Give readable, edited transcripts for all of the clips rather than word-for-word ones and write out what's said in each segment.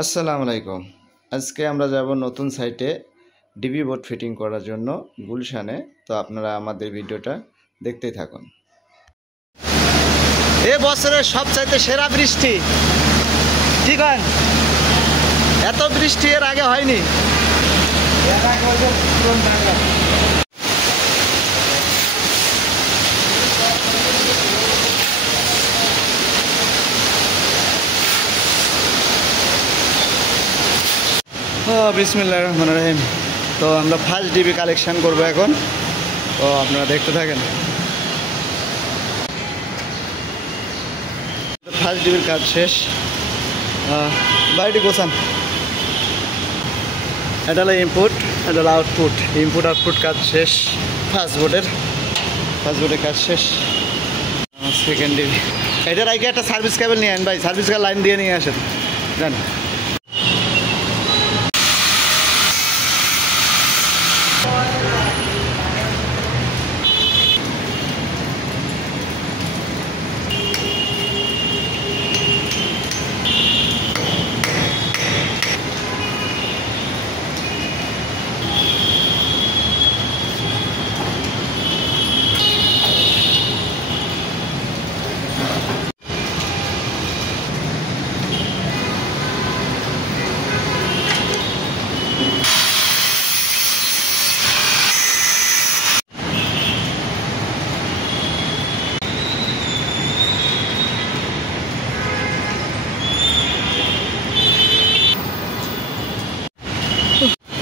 আসসালামু আলাইকুম। আজকে আমরা যাব নতুন সাইটে ডিবি বোর্ড ফিটিং করার জন্য গুলশানে। তো আপনারা আমাদের ভিডিওটা দেখতেই থাকুন। এ বছরের সবচাইতে সেরা বৃষ্টি, ঠিক আছে? এত বৃষ্টি এর আগে হয়নি। বিসমিল্লাহির রহমানির রহিম। তো আমরা ফার্স্ট ডিবি কালেকশন করব এখন, তো আপনারা দেখতে থাকেন। ফার্স্ট ডিবির কাজ শেষ, বাড়িটি গোছান। এটা হলো ইনপুট, এটা হলো আউটপুট। ইনপুট আউটপুট কাজ শেষ। ফার্স্ট বোর্ডের কাজ শেষ। সেকেন্ড ডিবি এটার আগে একটা সার্ভিস কেবল নিয়ে আন ভাই, সার্ভিস কেবল লাইন দিয়ে নিয়ে আসেন জান।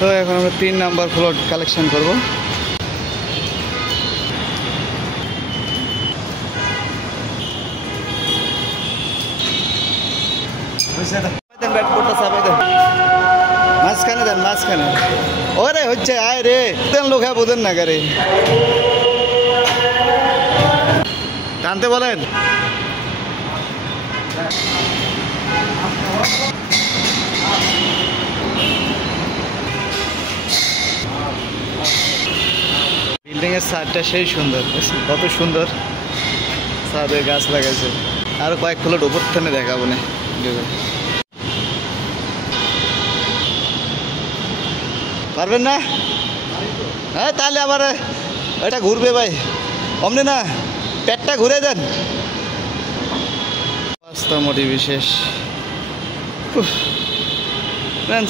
তো এখন আমরা 3 নাম্বার ফ্লোর কালেকশন করব। মাঝখানে দেন, মাঝখানে। ওরে হচ্ছে আয় রে, তেন লোক বোঝেন না গাড়ি টানতে বলেন। বিল্ডিংয়ের ছাদটা সেই সুন্দর, কত সুন্দর ছাদে গাছ লাগাইছে। আরো কয়েক ফ্লোর উপর থেকে দেখাবো না। পারবেন না? হ্যাঁ, তাহলে আবার এটা ঘুরবে ভাই, অমনি না, পেটটা ঘুরে দেন। মোটামুটি বিশেষ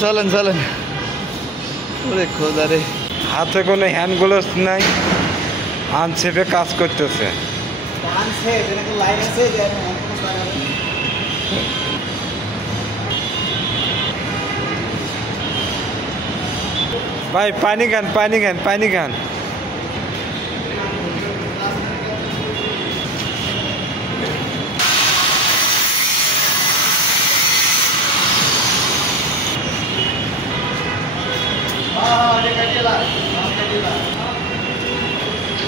চলেন চলেন। ওরে খোদা রে, হাতে কোনো হ্যান্ড গ্লোভস নাই, আনসেপে কাজ করতেছে। ভাই পানি খান, পানি খান, পানি খান।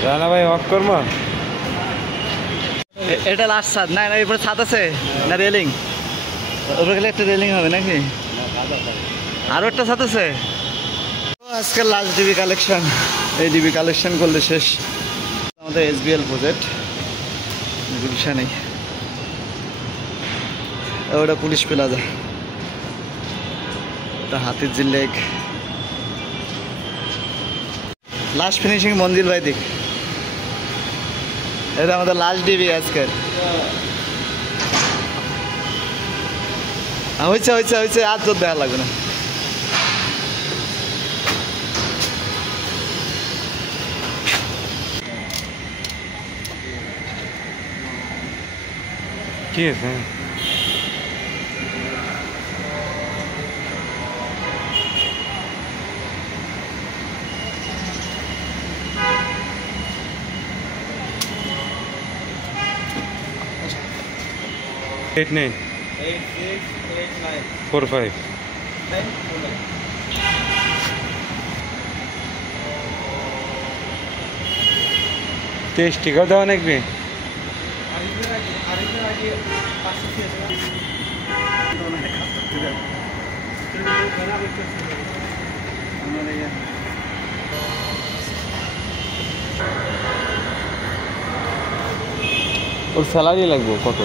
রানা ভাই অফ করবো। এটা লাস্ট ছাদ না, এরপরে ছাদ আছে না রেলিং? ওপরে গেলে একটা রেলিং হবে নাকি? আরও একটা ছাদ আছে। আজকে লাস্ট ডিবি কালেকশন। এই ডিবি কালেকশন করলে শেষ আমাদের SBL প্রজেক্ট গুলশানেই। ওটা পুলিশ প্লাজা, ওটা হাতিরঝিল লেক। লাস্ট ফিনিশিং মন্দির ভাই দিক। এটা আমাদের লাস্ট ডিবি আজকের। হয়েছে হয়েছে হয়েছে, আর তোর দেখা লাগবে না। কি আছে? Eight nine. 8-6-8-9. 4-5. টিকা দেওয়া নাকি? ওর স্যালারি লাগবে কত?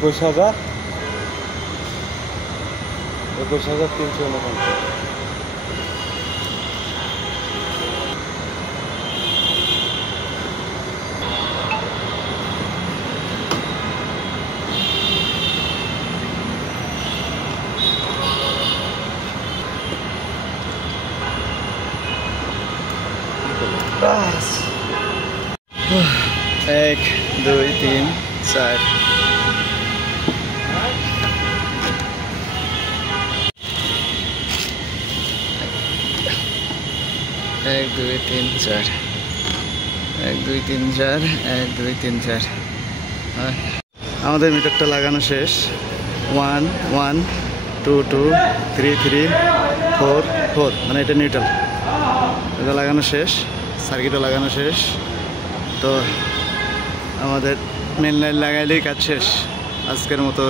21,000 21,349। এক দুই তিন চার এক দুই তিন চার এক দুই তিন চার এক দুই তিন চার আমাদের মিটারটা লাগানো শেষ 1 1 2 2 3 3 4 4 মানে এটা নিউট্রাল এটা লাগানো শেষ সার্কিটও লাগানো শেষ তো আমাদের মেন লাইন লাগাইলেই কাজ শেষ আজকের মতো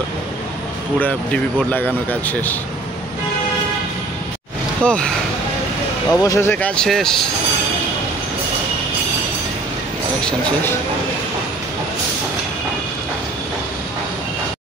পুরো ডিবি বোর্ড লাগানোর কাজ শেষ ও অবশেষে কাজ শেষ কানেকশন শেষ